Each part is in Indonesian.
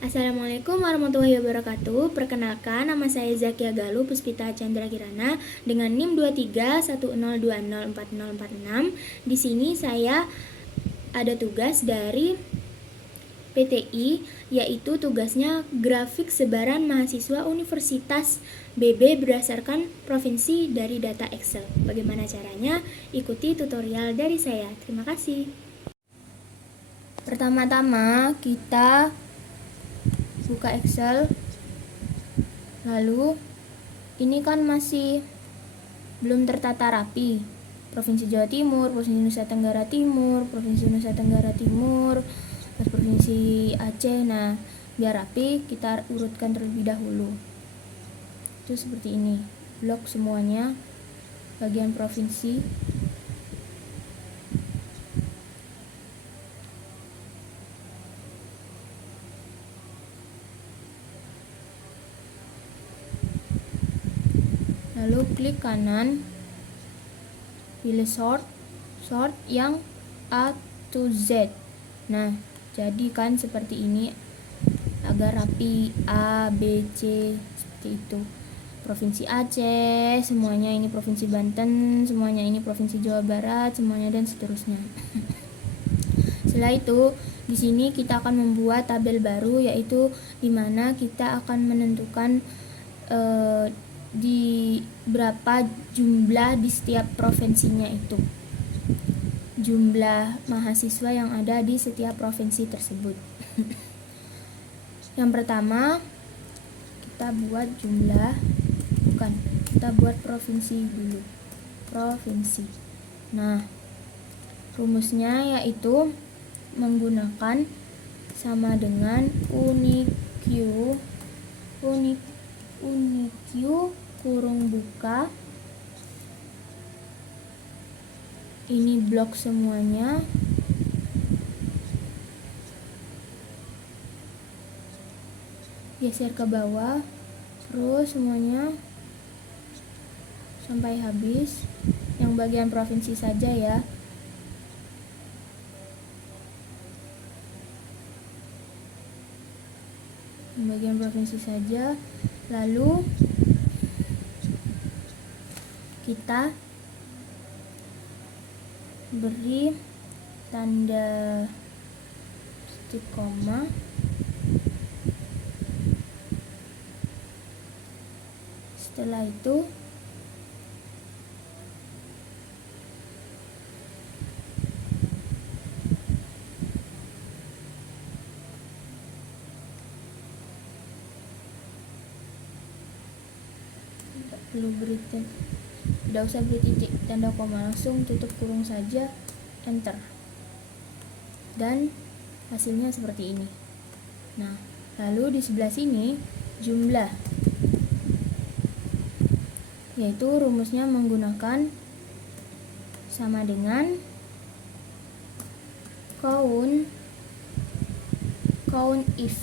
Assalamualaikum warahmatullahi wabarakatuh. Perkenalkan, nama saya Zakia Galuh Puspita Chandra Kirana dengan NIM 2310204046. Di sini saya ada tugas dari PTI, yaitu tugasnya grafik sebaran mahasiswa Universitas BB berdasarkan provinsi dari data Excel. Bagaimana caranya? Ikuti tutorial dari saya. Terima kasih. Pertama-tama kita buka Excel, lalu ini kan masih belum tertata rapi. Provinsi Jawa Timur, Provinsi Nusa Tenggara Timur, Provinsi Nusa Tenggara Timur, Provinsi Aceh. Nah, biar rapi kita urutkan terlebih dahulu. Itu seperti ini, blok semuanya, bagian provinsi. Lalu klik kanan, pilih sort yang A to Z. Nah, jadikan seperti ini agar rapi, A, B, C, seperti itu. Provinsi Aceh, semuanya ini Provinsi Banten, semuanya ini Provinsi Jawa Barat, semuanya dan seterusnya. Setelah itu, di sini kita akan membuat tabel baru, yaitu di mana kita akan menentukan di berapa jumlah di setiap provinsinya itu, jumlah mahasiswa yang ada di setiap provinsi tersebut. Yang pertama kita buat kita buat provinsi dulu, provinsi. Nah, rumusnya yaitu menggunakan sama dengan uniq kurung buka, ini blok semuanya, geser ke bawah terus semuanya sampai habis. Yang bagian provinsi saja ya. Bagian provinsi saja. Lalu kita beri tanda titik koma, setelah itu tidak usah beri titik tanda koma, langsung tutup kurung saja, enter, dan hasilnya seperti ini. Nah, lalu di sebelah sini jumlah, yaitu rumusnya menggunakan sama dengan count if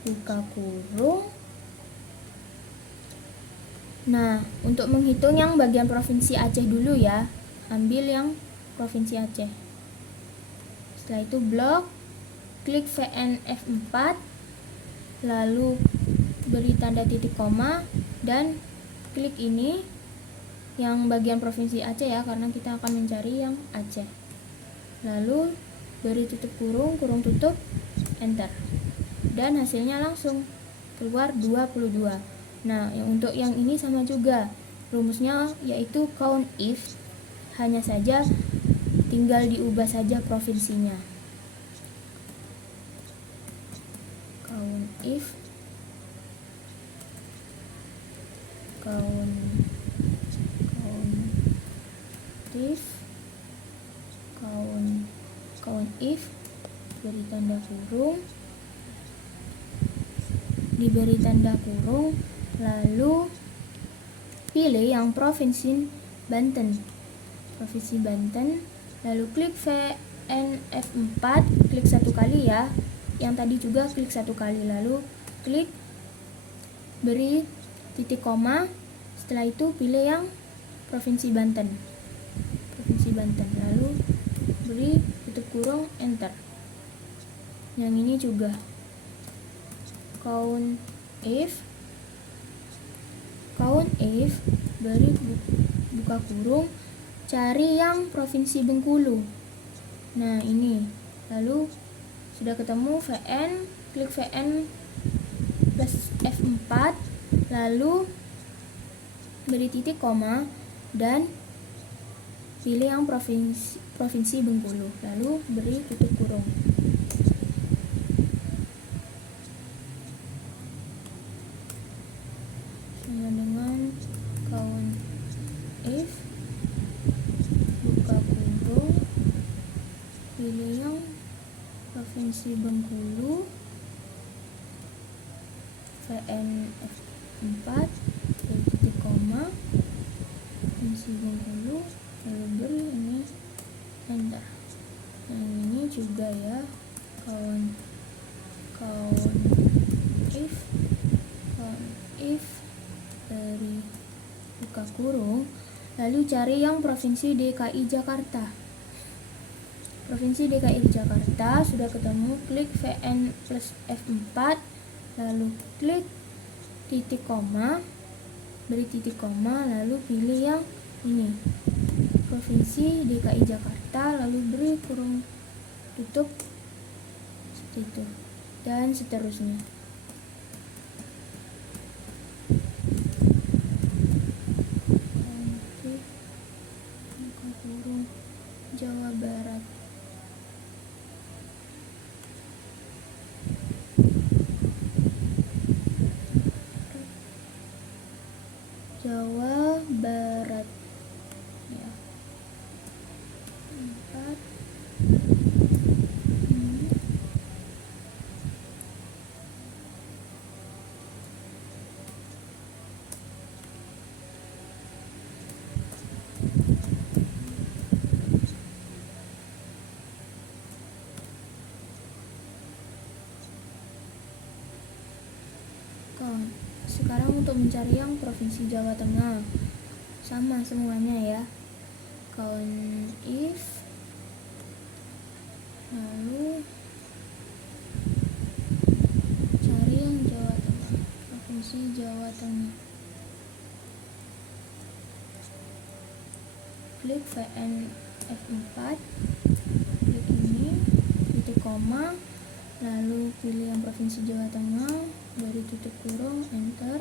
buka kurung. Nah, untuk menghitung yang bagian provinsi Aceh dulu ya, ambil yang provinsi Aceh. Setelah itu blok, klik VN F4, lalu beri tanda titik koma dan klik ini yang bagian provinsi Aceh ya, karena kita akan mencari yang Aceh. Lalu beri tutup kurung, kurung tutup, enter, dan hasilnya langsung keluar 22. Nah, untuk yang ini sama juga rumusnya, yaitu count if, hanya saja tinggal diubah saja provinsinya. Count if beri tanda kurung, diberi tanda kurung, lalu pilih yang provinsi Banten, lalu klik VN F4, klik satu kali ya, yang tadi juga klik satu kali, lalu klik beri titik koma, setelah itu pilih yang provinsi Banten, lalu beri tutup kurung enter. Yang ini juga count if beri buka kurung, cari yang provinsi Bengkulu. Nah ini, lalu sudah ketemu VN, klik VN plus F4, lalu beri titik koma dan pilih yang provinsi Bengkulu, lalu beri tutup kurung. Sama dengan count if buka kurung, pilih yang provinsi Bengkulu, VN F4, beri titik koma, provinsi Bengkulu, lalu beri ini enter. Yang ini juga ya, count if beri buka kurung, lalu cari yang provinsi DKI Jakarta. Provinsi DKI Jakarta sudah ketemu, klik VN plus F4, lalu klik titik koma, beri titik koma, lalu pilih yang ini, provinsi DKI Jakarta, lalu beri kurung tutup seperti itu, dan seterusnya. Buka kurung Jawa Barat. Jawa Barat ya. 4 Sekarang untuk mencari yang provinsi Jawa Tengah, sama semuanya ya, count if, lalu cari yang Jawa Tengah, provinsi Jawa Tengah, klik VN F4, klik ini, titik koma, lalu pilih yang provinsi Jawa Tengah, beri tutup kurung enter.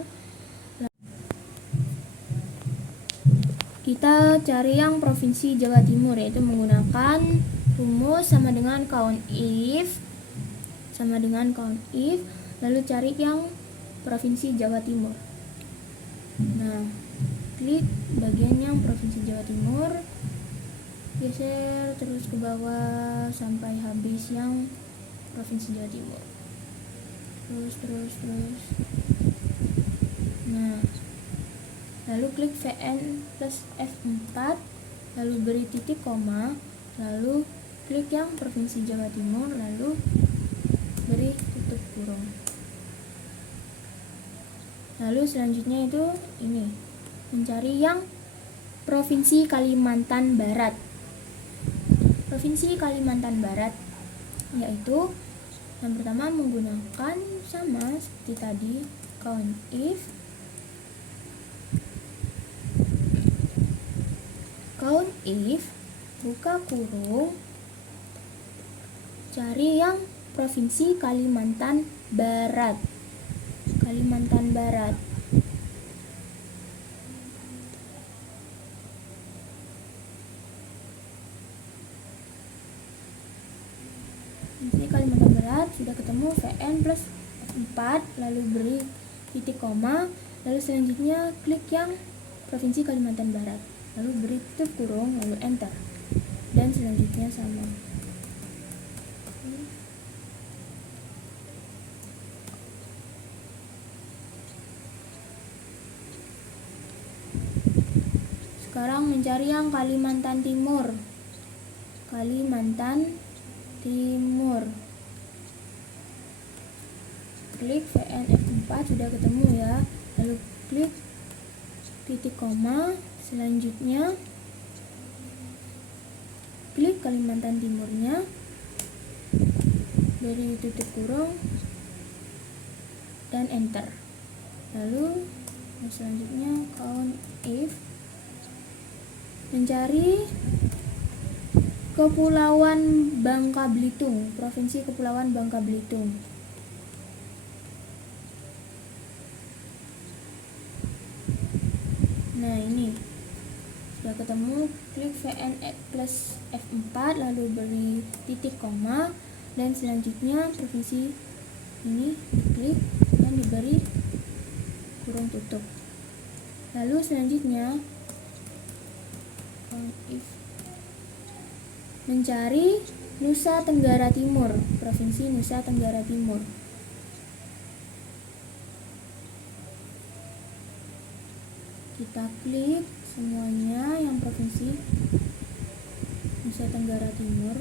Kita cari yang provinsi Jawa Timur, yaitu menggunakan rumus sama dengan count if, lalu cari yang provinsi Jawa Timur. Nah, klik bagian yang provinsi Jawa Timur, geser terus ke bawah sampai habis yang provinsi Jawa Timur, terus. Nah, lalu klik VN plus F4, lalu beri titik koma, lalu klik yang provinsi Jawa Timur, lalu beri tutup kurung. Lalu selanjutnya itu ini, mencari yang provinsi Kalimantan Barat. Provinsi Kalimantan Barat yaitu yang pertama menggunakan sama seperti tadi, count if buka kurung, cari yang provinsi Kalimantan Barat. Provinsi Kalimantan Barat sudah ketemu, VN plus 4, lalu beri titik koma, lalu selanjutnya klik yang provinsi Kalimantan Barat, lalu beri tutup kurung, lalu enter, dan selanjutnya sama. Sekarang mencari yang Kalimantan Timur. Klik VN F4 sudah ketemu ya, lalu klik titik koma, selanjutnya klik Kalimantan Timurnya, beri tutup kurung dan enter. Lalu selanjutnya count if, mencari Kepulauan Bangka Belitung, Provinsi Kepulauan Bangka Belitung. Nah, ini sudah ketemu, klik VN plus F4 lalu beri titik koma, dan selanjutnya provinsi ini diklik dan diberi kurung tutup. Lalu selanjutnya if, mencari Nusa Tenggara Timur, Provinsi Nusa Tenggara Timur. Kita klik semuanya yang provinsi Nusa Tenggara Timur.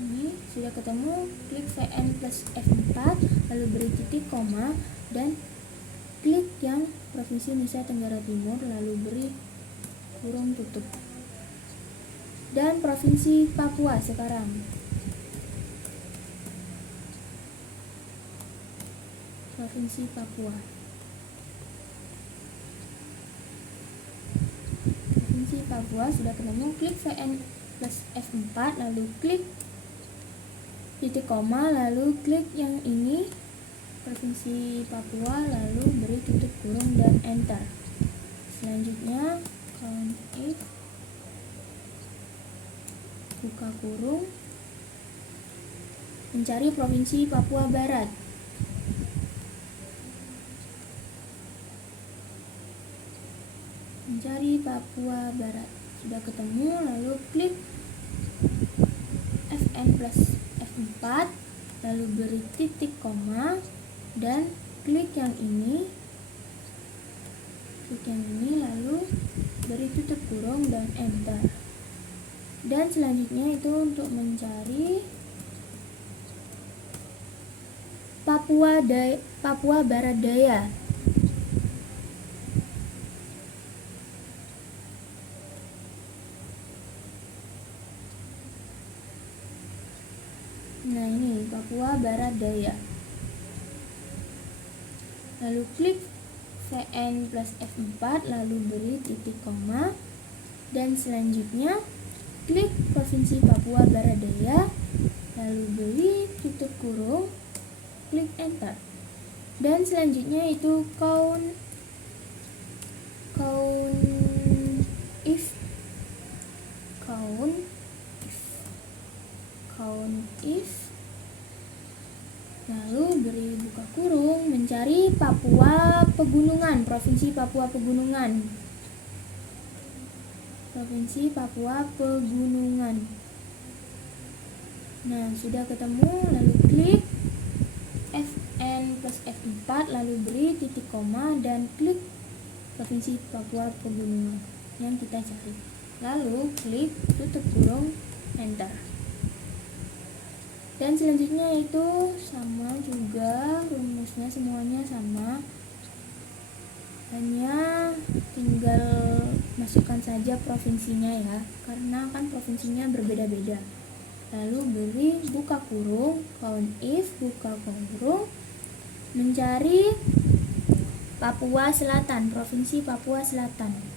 Ini sudah ketemu, klik VN plus F4 lalu beri titik koma dan klik yang Provinsi Nusa Tenggara Timur lalu beri kurung tutup. Dan Provinsi Papua sekarang. Provinsi Papua. Provinsi Papua sudah ketemu, klik VN plus F4 lalu klik titik koma lalu klik yang ini Provinsi Papua lalu beri tutup kurung dan enter. Selanjutnya count if, buka kurung, mencari Provinsi Papua Barat. Mencari Papua Barat. Sudah ketemu, lalu klik Fn plus F4 lalu beri titik koma dan klik yang ini lalu beri tutup kurung dan enter. Dan selanjutnya itu untuk mencari Papua Barat Daya. Nah, ini Papua Barat Daya. Lalu klik VN plus F4 lalu beri titik koma dan selanjutnya klik Provinsi Papua Barat Daya lalu beri tutup kurung, klik enter. Dan selanjutnya itu count if lalu beri buka kurung, mencari Papua Pegunungan, Provinsi Papua Pegunungan. Provinsi Papua Pegunungan. Nah, sudah ketemu, lalu klik Fn plus F4 lalu beri titik koma dan klik Provinsi Papua Pegunungan yang kita cari. Lalu klik tutup kurung, enter. Dan selanjutnya itu sama juga, rumusnya semuanya sama, hanya tinggal masukkan saja provinsinya ya, karena kan provinsinya berbeda-beda. Lalu beri buka kurung, count if, buka kurung, mencari Papua Selatan, Provinsi Papua Selatan.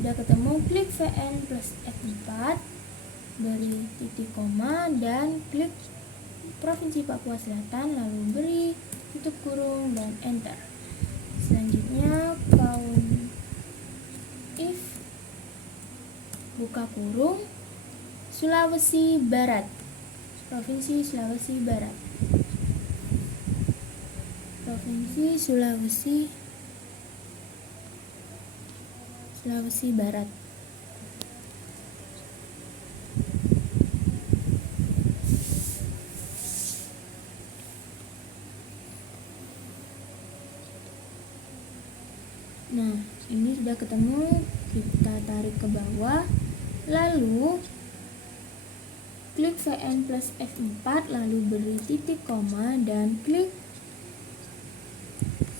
Sudah ketemu, klik VN plus F4 beri titik koma dan klik Provinsi Papua Selatan lalu beri tutup kurung dan enter. Selanjutnya count if, buka kurung, Sulawesi Barat, Provinsi Sulawesi Barat. Provinsi Sulawesi Barat. Nah, ini sudah ketemu, kita tarik ke bawah, lalu klik VN plus F4 lalu beri titik koma dan klik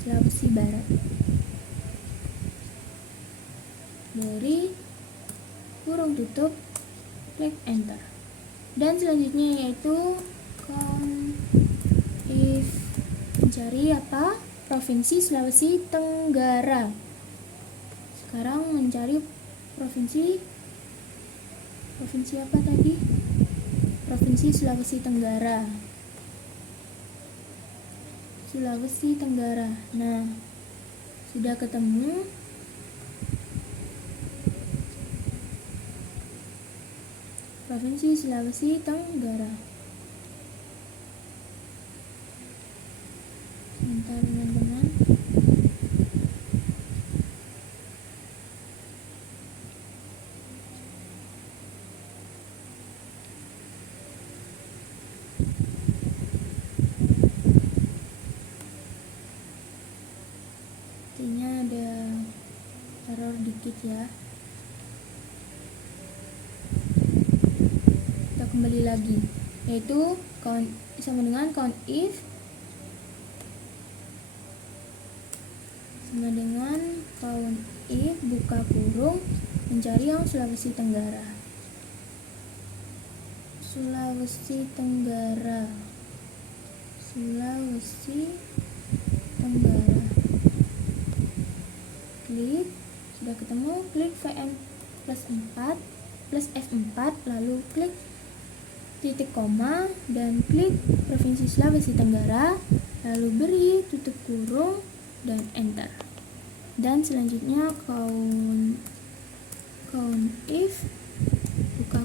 Sulawesi Barat. Beri kurung tutup, klik enter. Dan selanjutnya yaitu if mencari apa? Provinsi Sulawesi Tenggara. Sekarang mencari provinsi apa tadi? Provinsi Sulawesi Tenggara. Sulawesi Tenggara. Nah, sudah ketemu. Provinsi Sulawesi Tenggara. Sebentar teman-teman. Artinya ada error dikit ya. Kita kembali lagi, yaitu count sama dengan count if buka kurung mencari yang Sulawesi Tenggara. Sulawesi Tenggara. Klik, sudah ketemu, klik VN plus F4 lalu klik titik koma dan klik Provinsi Sulawesi Tenggara, lalu beri tutup kurung dan enter. Dan selanjutnya count if buka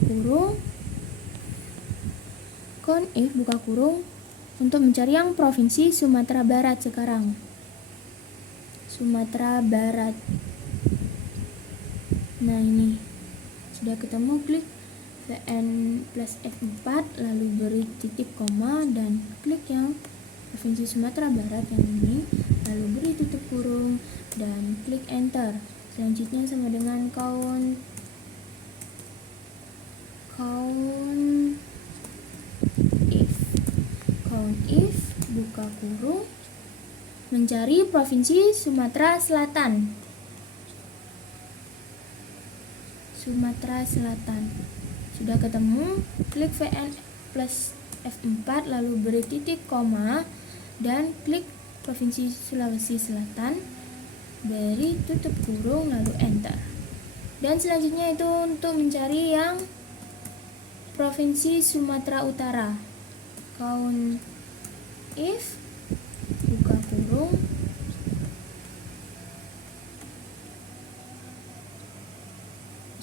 kurung untuk mencari yang Provinsi Sumatera Barat sekarang. Sumatera Barat. Nah, ini sudah ketemu, klik VN plus F4 lalu beri titik koma dan klik yang Provinsi Sumatera Barat yang ini, lalu beri tutup kurung dan klik enter. Selanjutnya sama dengan count if buka kurung mencari Provinsi Sumatera Selatan. Sudah ketemu, klik VN plus F4 lalu beri titik koma dan klik Provinsi Sulawesi Selatan, beri tutup kurung lalu enter. Dan selanjutnya itu untuk mencari yang Provinsi Sumatera Utara. Count if buka kurung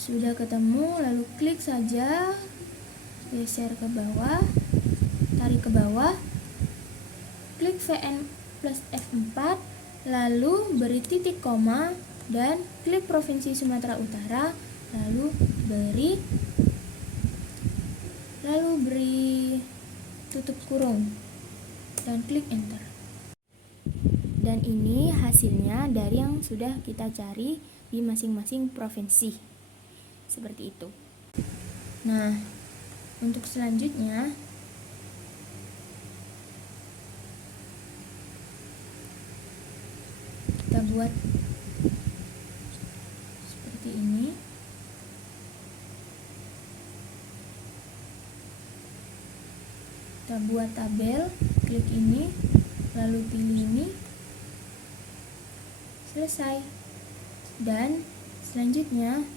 sudah ketemu, lalu klik saja, geser ke bawah, tarik ke bawah, klik VN plus F4 lalu beri titik koma dan klik Provinsi Sumatera Utara, lalu beri tutup kurung dan klik enter. Dan ini hasilnya dari yang sudah kita cari di masing-masing provinsi. Seperti itu. Nah, untuk selanjutnya kita buat seperti ini. Kita buat tabel, klik ini, lalu pilih ini, selesai. Dan selanjutnya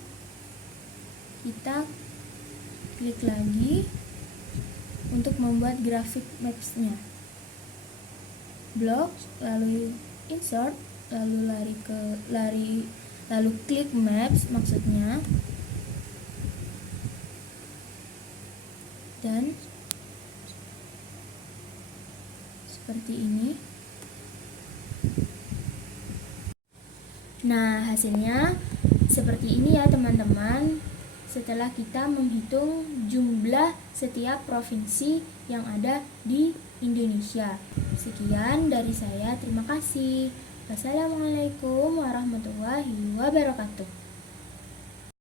kita klik lagi untuk membuat grafik maps-nya. Blok, lalu insert, lalu lalu klik maps maksudnya. Dan seperti ini. Nah, hasilnya seperti ini ya teman-teman. Setelah kita menghitung jumlah setiap provinsi yang ada di Indonesia. Sekian dari saya, terima kasih. Wassalamualaikum warahmatullahi wabarakatuh.